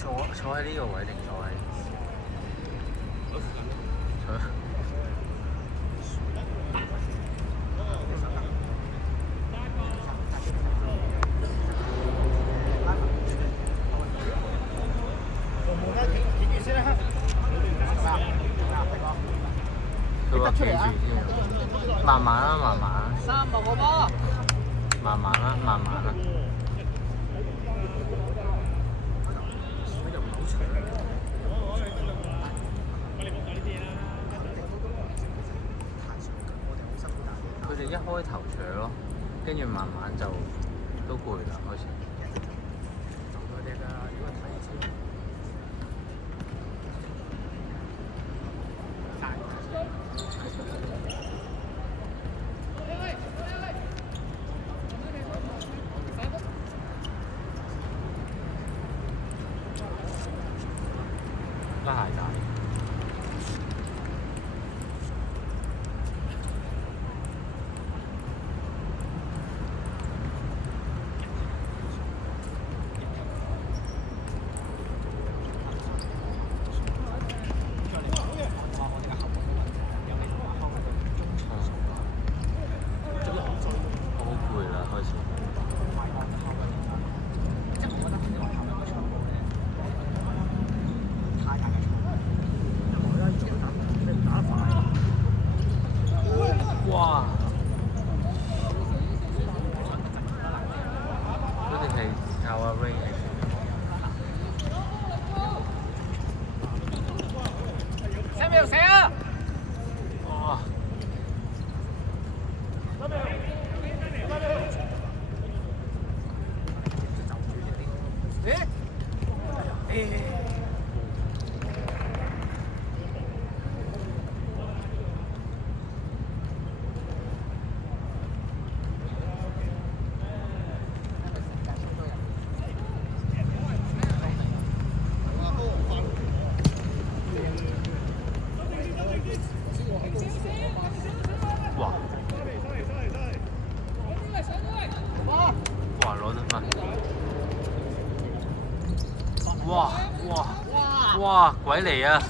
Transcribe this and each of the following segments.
坐喺呢個位定坐喺？坐。佢話企住先，慢慢啦，慢慢啦。3步個波。慢慢啦，慢慢啦。佢哋一開頭搶咯，跟住慢慢就都攰啦，開始。拉鞋帶。哇！佢哋係教阿 Ray 嚟嘅。Samuel 死啊！哇！哇！攞得分！哇！鬼嚟啊！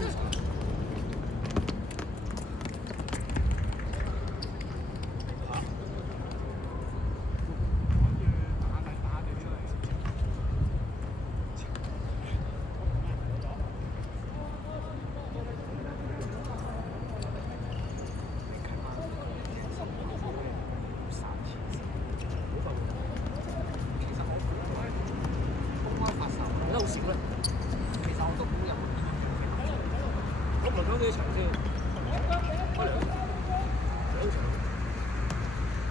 好少啦，其實我都冇入。咁嚟講幾場先？開兩場。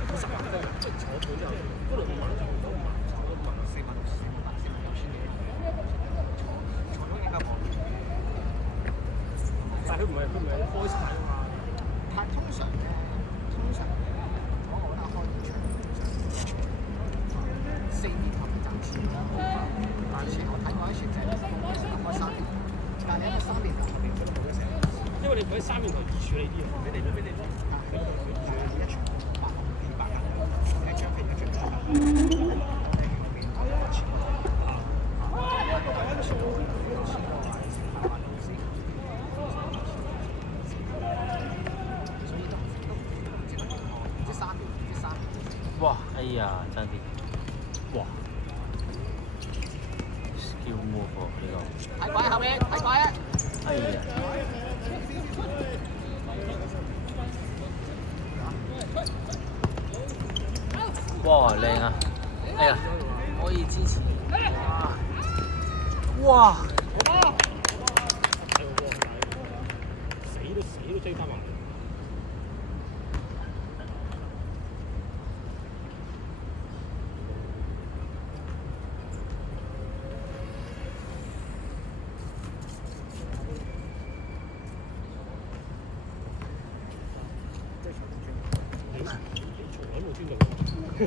10萬多，即係坐盤之後，嗰度玩得就2萬，坐4萬6、4萬8、4萬9千幾。坐咗幾間房？但係佢唔係開晒啊嘛。但通常嘅，我覺得開2場4年後賺錢啦。但係我睇過一次就係開3年，但係一個3年頭後邊佢都冇得成，因為你唔喺3年頭易處理啲啊。俾你1場8號200間，係張飛一張800。哇！哎呀，爭啲！哇 ！skill move 喎呢個。睇鬼後面，睇鬼啊！哎呀！哇！靚啊！哎呀，可以支持。哇！死都追翻埋。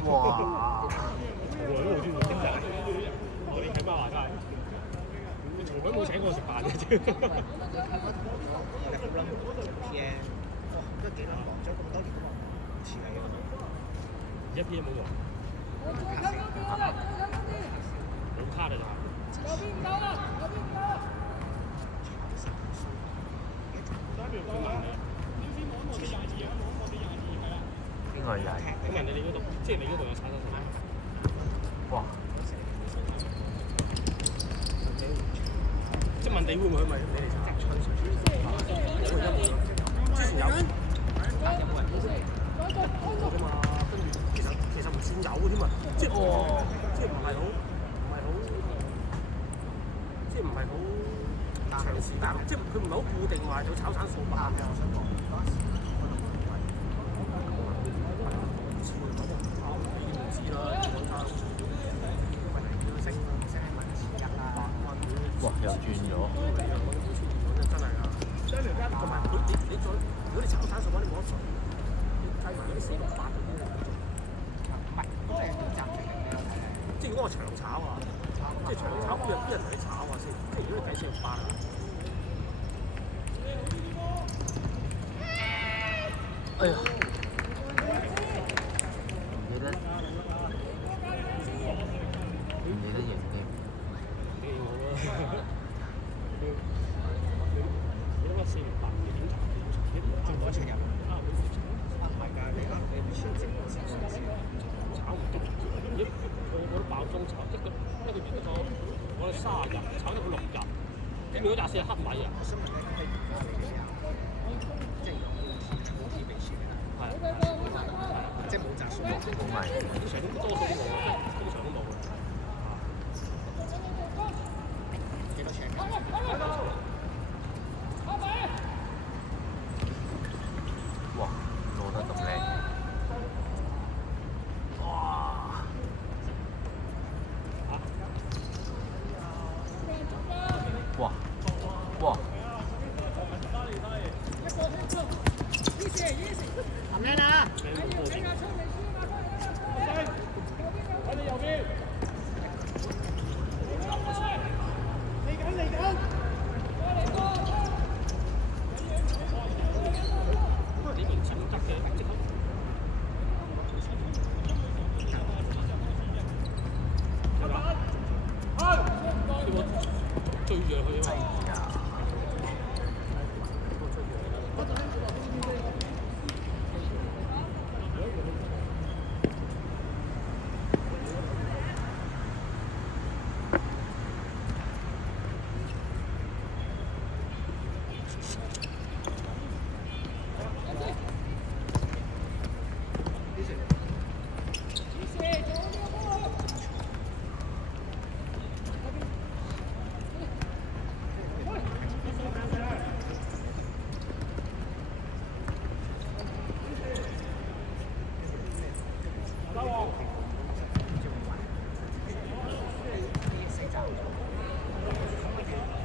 哇！從來都冇專門請人，我哋睇翻話齋，你從來冇請過我食飯嘅啫。我哋好撚PM，哇！都幾撚忙，咗咁多年都冇遲嚟嘅。而家 PM 冇喎，冇卡嚟咋？咪又係。咁人哋你嗰度，即係你嗰度有炒手手。哇！即係問你會唔會咪你哋炒？我而家冇啦。之前有，有冇人冇啫嘛？跟住其實唔算有嘅添嘛，即係即係唔係好，即係唔係好長時間，即係佢唔係好固定話要炒散數百嘅。我想講嗰陣時嗰度唔係，唔知喎，已經唔知啦，講差好似因為要升蚊1啦，8蚊。哇！又轉咗。真係啊！同埋你再，如果你炒散數嘅話，你冇得順，你計埋嗰啲4、6、8嗰啲咧，唔係，嗰個係短暫性嘅咩？即係如果我長炒啊，即係長炒邊人同你炒啊先？即係如果你計4、6、8啊。哎呀！唔記得認添。你認好啦。你諗下4、6、8你點炒？仲攞出入？唔係㗎，你唔穿直播先炒唔到。我都爆中炒一個月嗰個，我哋30日炒咗佢6日，跟住嗰24日黑米啊！我想問咧，佢即係冇 T 俾錢嘅，即係冇摘數，冇咪。通常都多數都冇嘅，通常都冇嘅。幾多錢㗎？哇！做得咁靚。哇！哇！哇！咁樣啊！喺你右邊。嚟緊！你面前得嘅，即刻。追住佢啊嘛！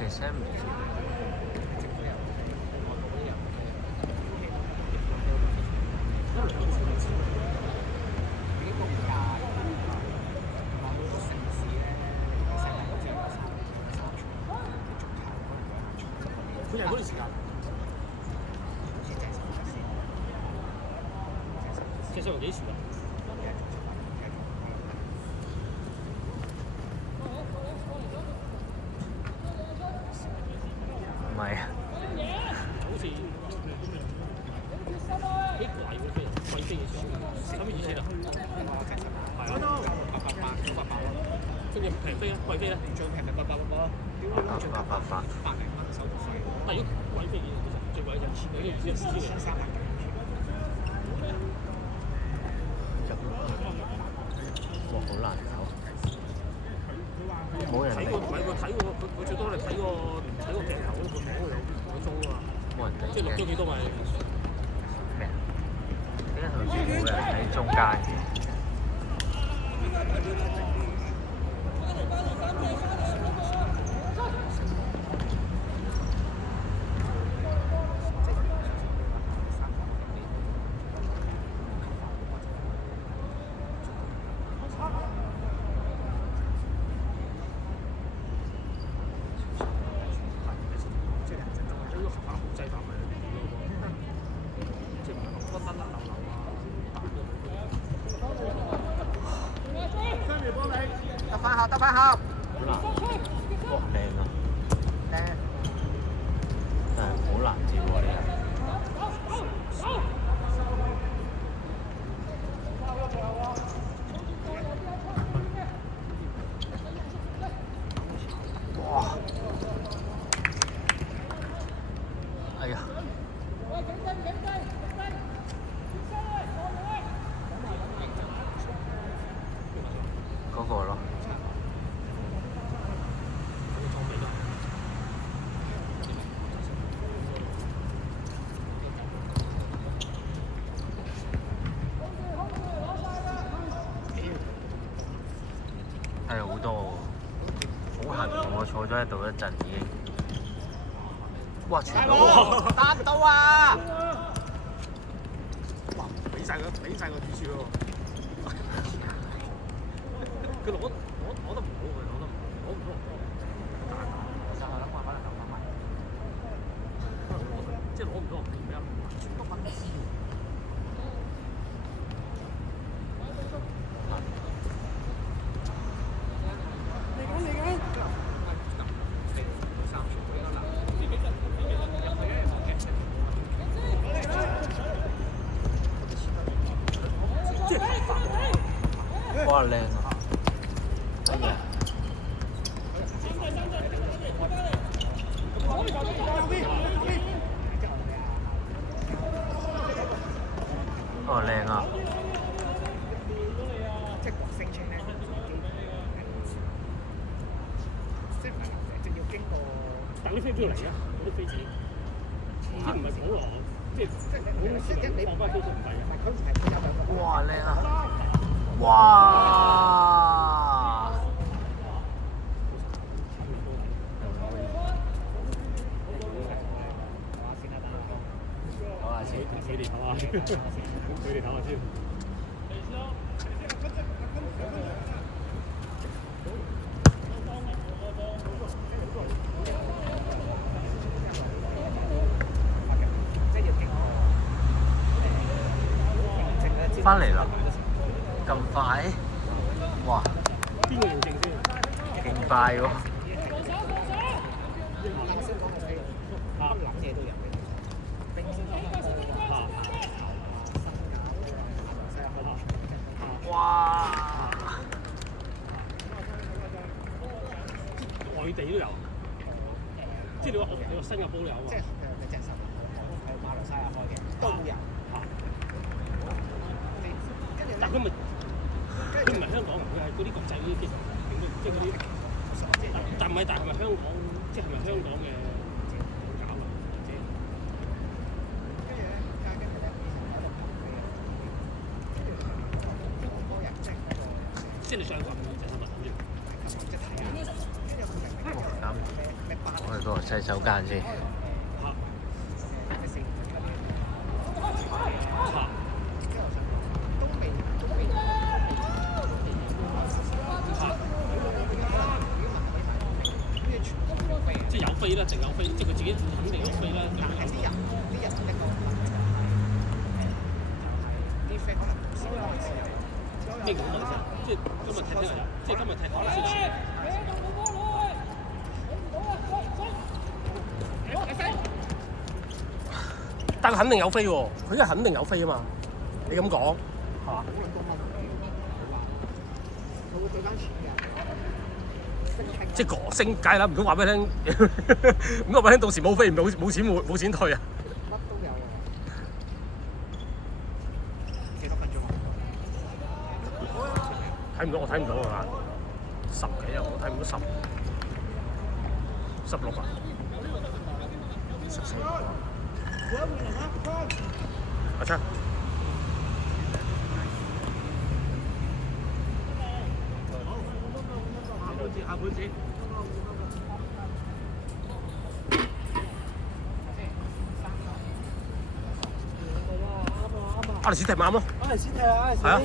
其實唔知。佢係嗰段時間。即係上幾時啊？唔係啊！好似幾貴喎飛，貴飛嘅上，使乜意思啊？係啊，888，跟住平飛啊，貴飛咧？最平咪888咯，100零蚊手續費。但係如果貴飛其實最貴就有啲意思啊，1300幾。哇！好難炒。冇人睇過，唔係喎，睇過佢最多係睇個鏡頭嗰個名有幾鐘啊？冇人睇。即係錄咗幾多咪？咩啊？點解頭先冇人喺中間嘅？得返盒。好難。哇！靚啊！靚。但係好難接喎呢我坐咗喺度一陣已經。哇！傳到喎，打唔到啊！哇！俾晒個主處喎。佢攞得唔好，佢攞得唔好。就係諗辦法嚟撳翻埋。即係攞唔到，唔俾人全都揾知。哇靚啊！哎呀！哦靚啊！即係國星青咧，即係唔係流直要經過。但啲飛邊度嚟啊？嗰啲飛紙，即係唔係普羅，即係你放翻高速唔係啊？佢唔係佢有兩個。哇靚啊！哇！好啊，先佢哋唞下，佢哋唞下先。翻嚟啦！咁快？哇！邊個認證先？勁快喎！啱先講嘅飛，乜諗嘢都有嘅。冰鮮哇！外地都有，即係你話新加坡都有啊？即係你隻新加坡喺馬來西亞開嘅都有。但佢唔係香港，佢係嗰啲國際嗰啲機場，即係嗰啲。但係咪香港？即係咪香港嘅搞啊？即係你上個就係咪咁我去個洗手間先。即係有飛啦，淨有飛，即係佢自己肯定有飛啦。但係啲人一個啲飛可能少開始有。咩叫問題？即係今日踢聽日有，即係今日踢聽日先輸。但係肯定有飛喎，佢係肯定有飛啊嘛。你咁講係嘛？佢會俾翻錢嘅。即係個升計啦，唔通話俾你聽，唔通話俾你聽，到時冇飛冇錢退啊！乜都有啊！幾多分鐘？睇唔到，我睇唔到啊！10幾啊，我睇唔到16啊，14。阿昌。下半節。阿黎斯踢咪啱咯。阿黎斯踢啊！係啊，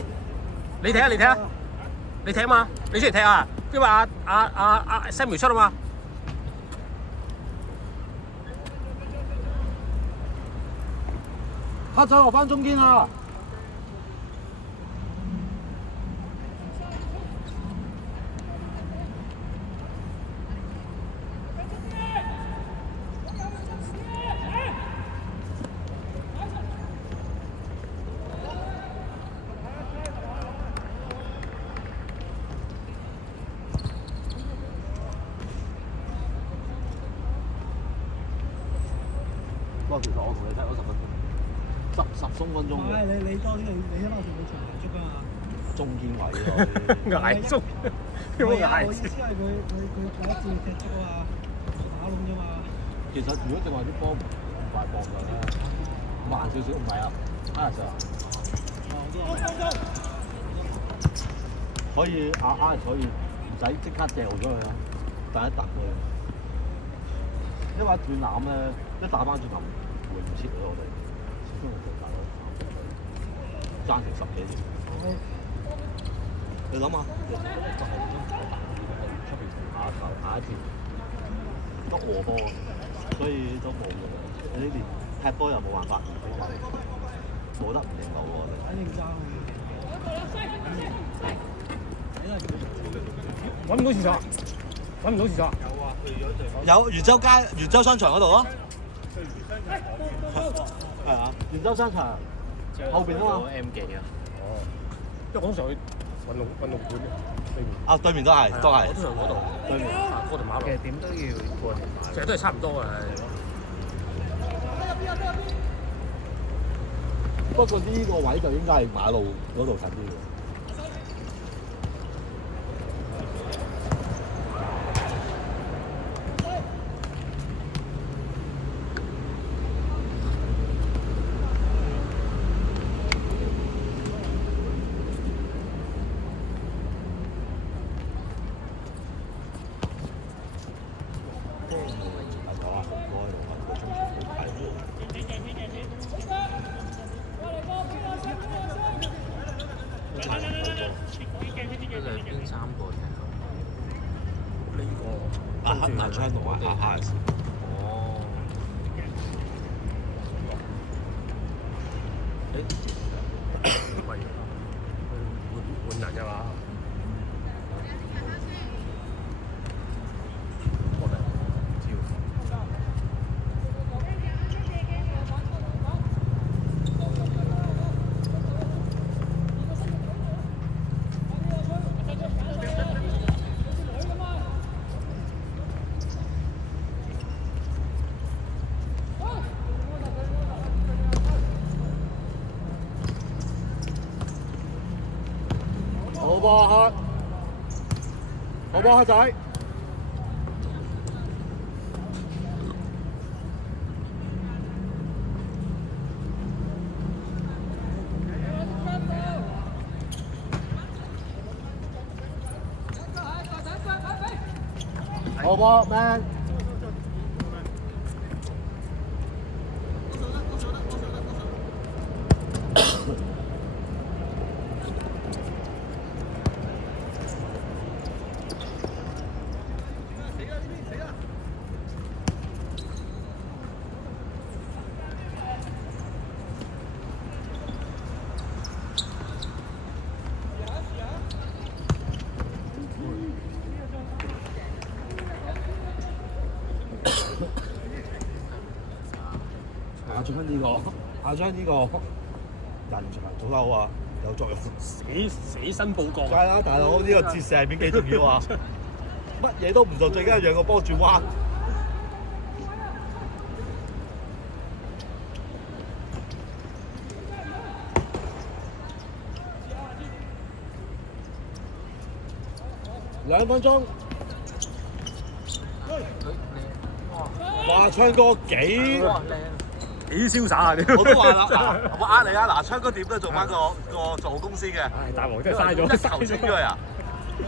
你踢啊！你踢啊嘛！你出嚟踢啊！因為阿 Samuel 出啊嘛。黑仔落翻中間啦！不過其實我同你踢咗10分鐘，10鬆分鐘嘅。你多啲，你因為我同佢長足啊嘛。中堅位捱足，有冇捱？我意思係佢第一次踢足啊嘛，打窿啫嘛。其實如果淨話啲波唔快搏嘅咧，慢少少唔係啊，可以可以唔使即刻掉咗佢啊。等一揼佢，因為斷纜咧，一打翻轉頭回唔切我哋，始終係打咗爭成10幾條。你諗下，就係出邊下一條都和波，所以都冇用。你連踢波又冇辦法，冇得唔認路喎。肯定爭。揾唔到廁所，揾唔到廁所。有元州商場嗰度咯。係啊，元州商場後邊啊嘛。M 記啊。哦，因為我通常去運動館對面。啊，對面都係。我通常嗰度對面。嗰條馬路。其實點都要過條馬路。其實都係差唔多嘅。不過呢個位就應該係馬路嗰度近啲嘅。邊3個踢過？呢個啊，南昌路啊，哦。喂，換人㗎嘛？我哋唔知喎。好波黑仔。好波 man。阿張呢個人才做得好啊，有作用。死身報國。梗係啦，大佬呢個折射面幾重要啊！乜嘢都唔做，最緊要讓個波轉彎。2分鐘。哇！昌哥幾瀟灑啊！我都話啦，嗱，我呃你啊！嗱，昌哥點都做翻個做好公司嘅。唉，大王真係嘥咗一球穿咗去啊！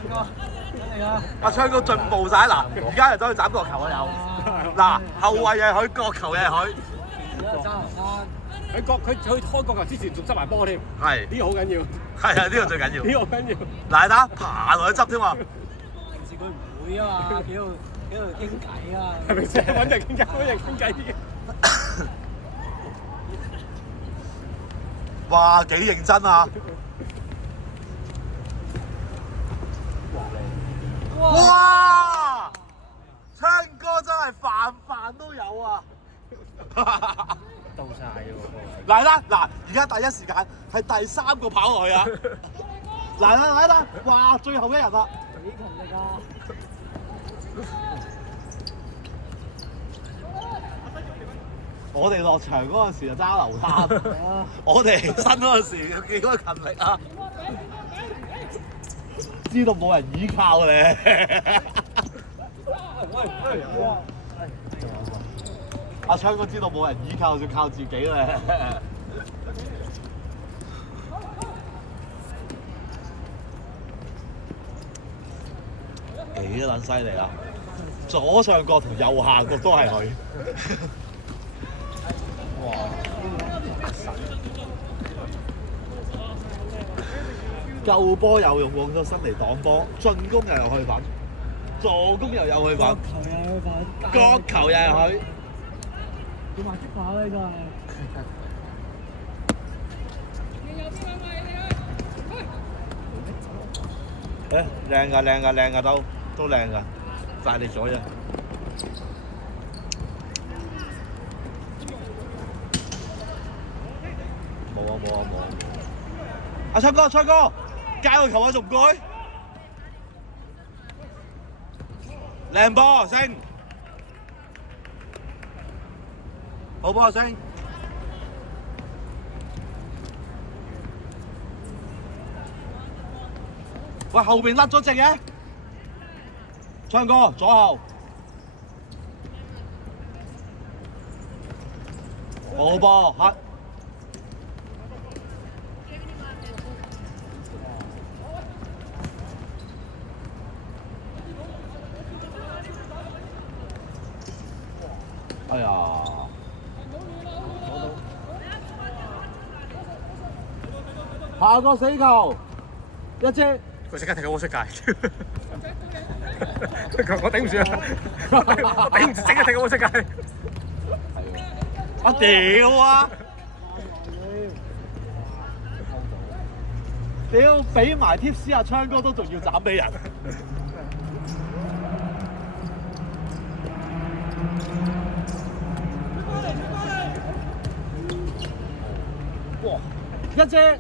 真係啊！阿昌哥進步晒嗱，而家又走去斬角球啊又。嗱，後衞又係佢，角球又係佢。佢開角球之前仲執埋波添。係。呢個好緊要。係啊，呢個最緊要。呢個好緊要。嗱，你睇下爬落去執添喎。平時佢唔會啊嘛，幾度傾偈啊。係咪先？揾人傾偈，揾人傾偈嘅。哇！幾認真啊！哇！昌哥真係飯都有啊！到晒喎。嚟啦！嗱，而家第一時間係第3個跑落去啊！嚟啦！哇！最後一人啦！幾勤力啊！我哋落場嗰陣時就爭流灘，我哋起身嗰陣時幾多勤力啊！知道冇人依靠你。阿昌哥知道冇人依靠，就靠自己咧。幾撚犀利啊！左上角同右下角都係佢。救波又用往咗身嚟擋波，進攻又有去份，助攻又有去份，角球又係佢。要埋足下呢個係。誒靚㗎靚㗎靚㗎都靚㗎，大力咗啫。冇啊！阿昌哥，加個球啊，仲唔該？靚波星，好波啊星。喂，後邊甩咗隻嘅，昌哥左後，好波黑。哎呀！下個死球，一隻。佢即刻踢個魔術界，我頂唔住啊！我頂唔住，即刻踢個魔術界。我屌啊！屌，俾埋貼士阿昌哥都仲要斬俾人。哇！一隻。